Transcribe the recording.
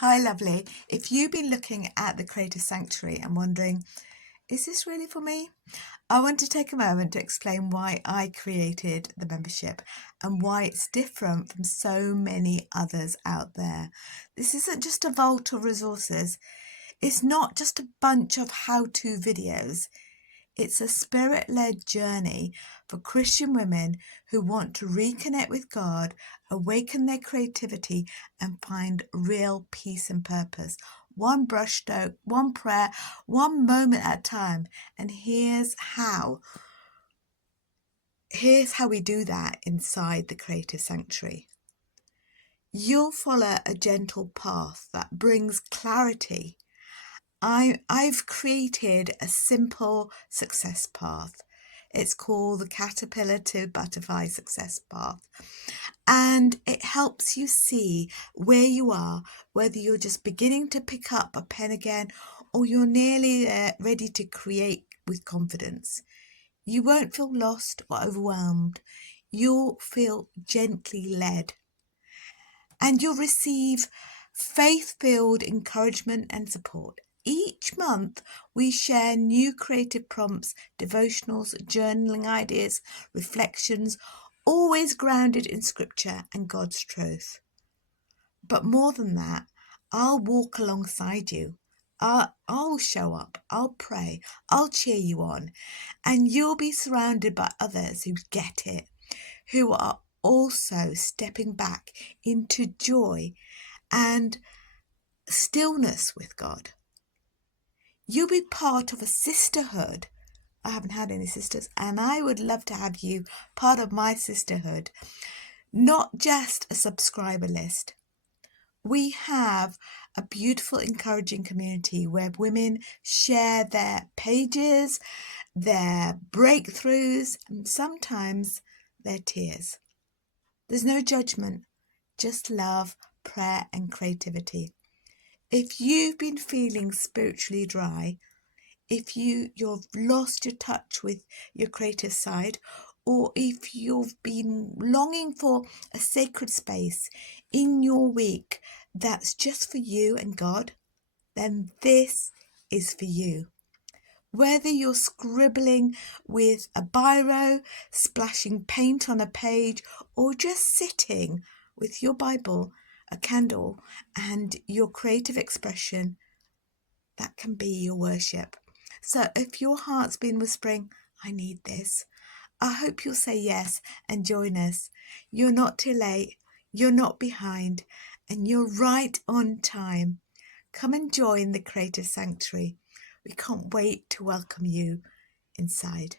Hi, lovely. If you've been looking at the Creative Sanctuary and wondering, is this really for me? I want to take a moment to explain why I created the membership and why it's different from so many others out there. This isn't just a vault of resources. It's not just a bunch of how-to videos. It's a spirit-led journey for Christian women who want to reconnect with God, awaken their creativity, and find real peace and purpose. One brushstroke, one prayer, one moment at a time. And here's how we do that inside the Creative Sanctuary. You'll follow a gentle path that brings clarity. I've created a simple success path. It's called the Caterpillar to Butterfly Success Path. And it helps you see where you are, whether you're just beginning to pick up a pen again or you're nearly there, ready to create with confidence. You won't feel lost or overwhelmed. You'll feel gently led. And you'll receive faith-filled encouragement and support. Each month, we share new creative prompts, devotionals, journaling ideas, reflections, always grounded in scripture and God's truth. But more than that, I'll walk alongside you. I'll show up, I'll pray, I'll cheer you on, and you'll be surrounded by others who get it, who are also stepping back into joy and stillness with God. You'll be part of a sisterhood. I haven't had any sisters, and I would love to have you part of my sisterhood, not just a subscriber list. We have a beautiful, encouraging community where women share their pages, their breakthroughs, and sometimes their tears. There's no judgment, just love, prayer, and creativity. If you've been feeling spiritually dry, if you've lost your touch with your creative side, or if you've been longing for a sacred space in your week that's just for you and God, then this is for you. Whether you're scribbling with a biro, splashing paint on a page, or just sitting with your Bible, a candle, and your creative expression, that can be your worship. So if your heart's been whispering, I need this, I hope you'll say yes and join us. You're not too late, you're not behind, and you're right on time. Come and join the Creative Sanctuary. We can't wait to welcome you inside.